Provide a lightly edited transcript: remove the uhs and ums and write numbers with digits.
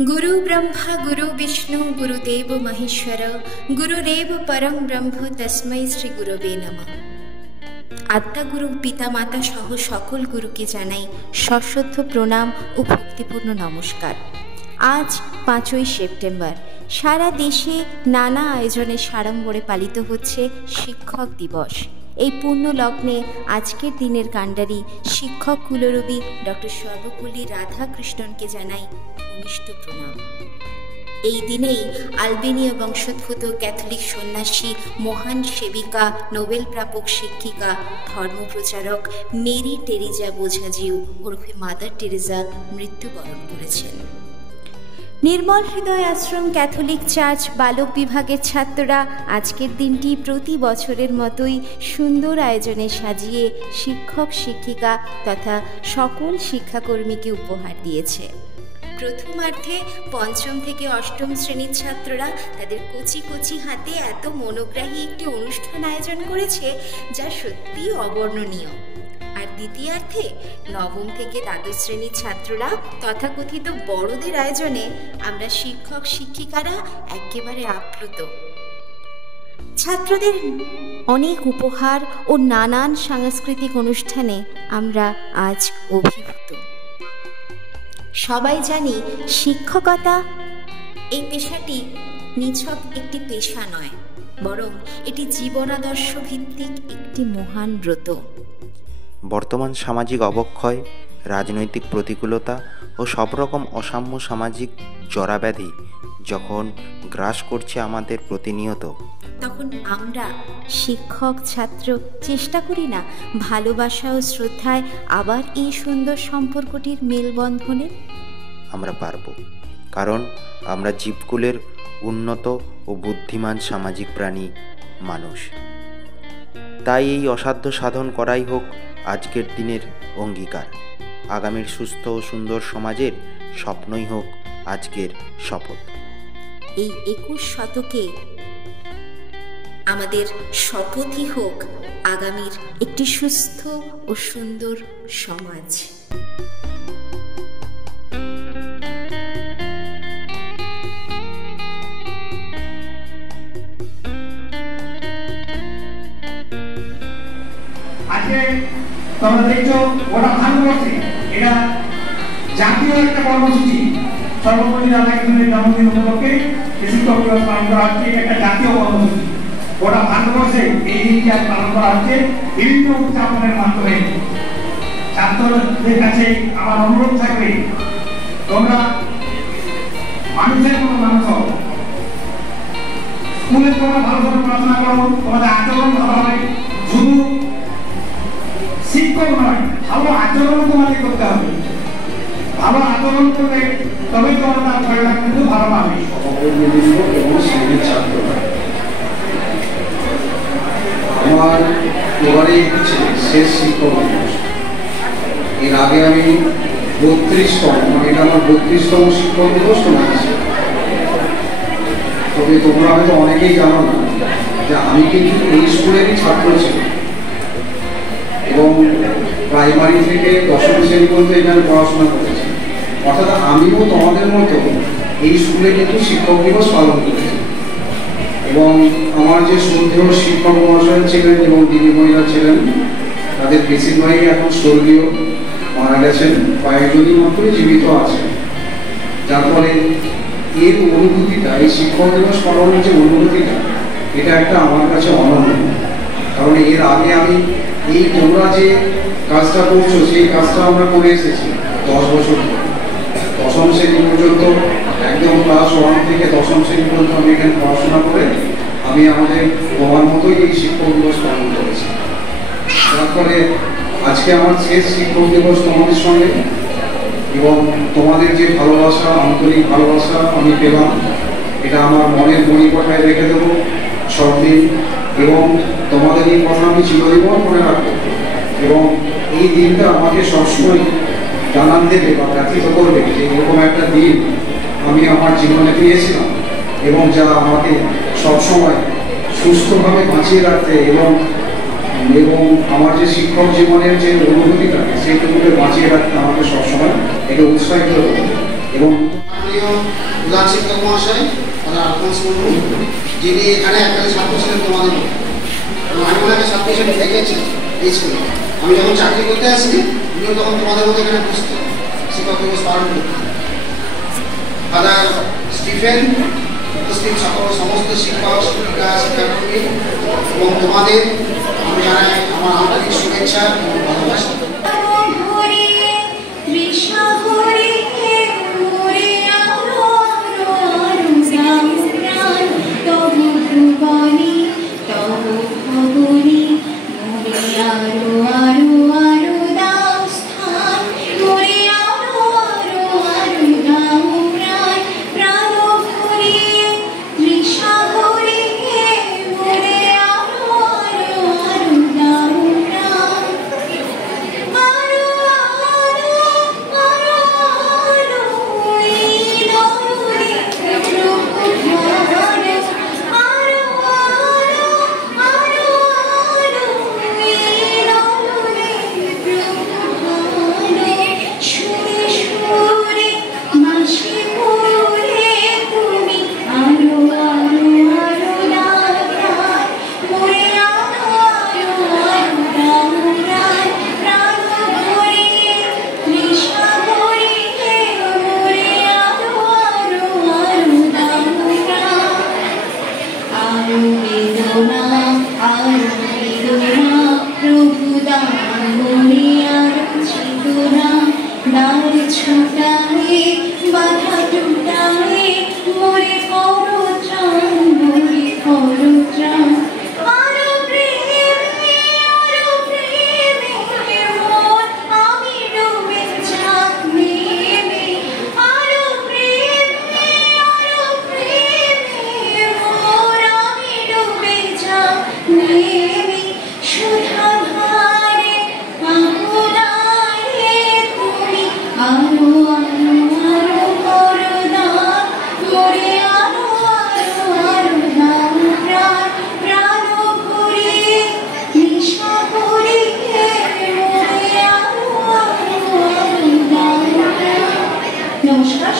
गुरु ब्रह्मा गुरु विष्णु गुरुदेव महेश्वर गुरुरेव परम ब्रह्म तस्मै श्री गुरवे नमः। आद्या गुरु पिता माता सह सकल गुरुके जानाई सश्रद्ध प्रणाम और भक्तिपूर्ण नमस्कार। आज 5ই সেপ্টেম্বর सारा देशे नाना आयोजने साड़म्बरे पालित होच्छे शिक्षक दिवस। এই পূর্ণ লগ্নে আজকের দিনের কাণ্ডারি শিক্ষক কুলরবি ডক্টর সর্বপল্লী রাধাকৃষ্ণনকে জানাই ঘনিষ্ঠ প্রণাম। এই দিনেই আলবেনীয় বংশোদ্ভূত ক্যাথলিক সন্ন্যাসী মহান সেবিকা নোবেল প্রাপক শিক্ষিকা ধর্মপ্রচারক মেরি টেরিজা বোঝাজিউ ওরফে মাদার টেরিজা মৃত্যুবরণ করেছেন। निर्मल हृदय आश्रम कैथलिक चार्च बालक विभागের ছাত্ররা আজকের দিনটি প্রতি বছরের মতোই সুন্দর আয়োজনে সাজিয়ে শিক্ষক শিক্ষিকা তথা সকল শিক্ষাকর্মীকে উপহার দিয়েছে। প্রথমার্ধে পঞ্চম থেকে অষ্টম শ্রেণীর ছাত্ররা তাদের কচি কচি হাতে এত মনোগ্রাহী একটি অনুষ্ঠান আয়োজন করেছে যা সত্যি অবর্ণনীয়। আর দ্বিতীয়ার্ধে নবম থেকে দ্বাদশ শ্রেণীর ছাত্ররা তথাকথিত বড়দের আয়োজনে আমরা শিক্ষক শিক্ষিকারা একেবারে আপ্লুত। ছাত্রদের অনেক উপহার ও নানান সাংস্কৃতিক অনুষ্ঠানে আমরা আজ অভিভূত। সবাই জানি শিক্ষকতা এই পেশাটি নিছক একটি পেশা নয়, বরং এটি জীবনাদর্শ ভিত্তিক একটি মহান ব্রত। বর্তমান সামাজিক অবক্ষয়, রাজনৈতিক প্রতিকূলতা ও সব রকম অসাম্য সামাজিক জরাব্যাধি যখন গ্রাস করছে আমাদের প্রতিনিয়ত, তখন আমরা শিক্ষক ছাত্র চেষ্টা করি না ভালোবাসা ও শ্রদ্ধায় আবার এই সুন্দর সম্পর্কটির মেলবন্ধনের? আমরা পারব, কারণ আমরা জীবকুলের উন্নত ও বুদ্ধিমান সামাজিক প্রাণী মানুষ। তাই এই অসাধ্য সাধন করাই হোক আজকের দিনের অঙ্গীকার। আগামীর সুস্থ ও সুন্দর সমাজের স্বপ্নই হোক আজকের শপথ। এই 21 শতকে আমাদের শপথই হোক আগামীর একটি সুস্থ ও সুন্দর সমাজ। তোমরা দেখছো ওটা ভারতবর্ষে এটা জাতীয় একটা কর্মসূচি। সর্বপল্লী রাধাকৃষ্ণনের জন্মদিন উপলক্ষে শিক্ষক দিবস পালন করা হচ্ছে। একটা জাতীয় কর্মসূচি, ওটা ভারতবর্ষে এই দিনটি আজ পালন করা হচ্ছে বিভিন্ন উদযাপনের মাধ্যমে। ছাত্রদের কাছে আমার অনুরোধ থাকবে, তোমরা মানুষের মতো মানুষ হও। স্কুলে তোমরা ভালো করে পড়াশোনা করো, তোমাদের আচরণ ভালো হবে। শুধু শিক্ষক নয়, ভালো আচরণ তোমাদের করতে হবে। ভালো আচরণ করলে তবেই তোমরা তার পরিণাম কিন্তু ভালো পাবে। আমার এবারে শেষ শিক্ষক দিবস। এর আগে আমি 32তম, এটা আমার 32তম শিক্ষক দিবস মানছি। তবে তোমরা হয়তো অনেকেই জানো না যে আমি কিন্তু এই স্কুলেরই ছাত্র ছিলাম এবং প্রাইমারি থেকে দশম শ্রেণী পর্যন্ত এখানে পড়াশোনা করেছি। অর্থাৎ আমিও তোমাদের মতো এই স্কুলে কিন্তু শিক্ষক দিবস পালন করেছি। এবং আমার যে শ্রদ্ধেয় শিক্ষক মহাশয় ছিলেন এবং দিদিমণিরা ছিলেন, তাদের বেশিরভাগই এখন স্বর্গীয়, মারা গেছেন। কয়েকজনই মাত্রই জীবিত আছেন। যার ফলে এর অনুভূতিটা, এই শিক্ষক দিবস পালনের যে অনুভূতিটা, এটা একটা আমার কাছে অনন্য। কারণ এর আগে আমি এই তোমরা যে কাজটা করছো সেই কাজটা আমরা করে এসেছি 10 বছর ধরে। দশম শ্রেণী পর্যন্ত, একদম ক্লাস 1 থেকে দশম শ্রেণী পর্যন্ত আমি এখানে পড়াশোনা করে আমি আমাদের তোমার মতোই এই শিক্ষক দিবস পালন করেছি। যার ফলে আজকে আমার শেষ শিক্ষক দিবস তোমাদের সঙ্গে, এবং তোমাদের যে ভালোবাসা, আন্তরিক ভালোবাসা আমি পেলাম, এটা আমার মনের মণিকোঠায় রেখে দেবো সবদিন। এবং তোমাদের এই কথা আমি চিরজীবন মনে রাখবো। এবং এই দিনটা আমাকে সবসময় জানান দেবে বা ব্যথিত করবে যে এরকম একটা দিন আমি আমার জীবনে পেয়েছিলাম, এবং যা আমাকে সবসময় সুস্থভাবে বাঁচিয়ে রাখতে এবং আমার যে শিক্ষক জীবনের যে অনুভূতিটা সেইটুকুকে বাঁচিয়ে রাখতে আমাকে সবসময় এটা উৎসাহিত করবে। এবং প্রিয় প্রধান শিক্ষক মহাশয় আলফোন্স মুর্মু, যিনি এখানে একটা ছাত্র ছিলেন তোমাদের মধ্যে, এবং আমি ওনাকে ছাত্র হিসেবে দেখেছি এই স্কুলে। আমি যখন চাকরি করতে আসি উনিও তখন তোমাদের মধ্যে এখানে বসতেন, শিক্ষক দিবস পালন করতেন। ফাদার স্টিফেন, উপস্থিত সকল সমস্ত শিক্ষক শিক্ষিকা শিক্ষাকর্মী এবং তোমাদের আমি জানাই আমার আন্তরিক শুভেচ্ছা এবং ভালোবাসা। নমস্কার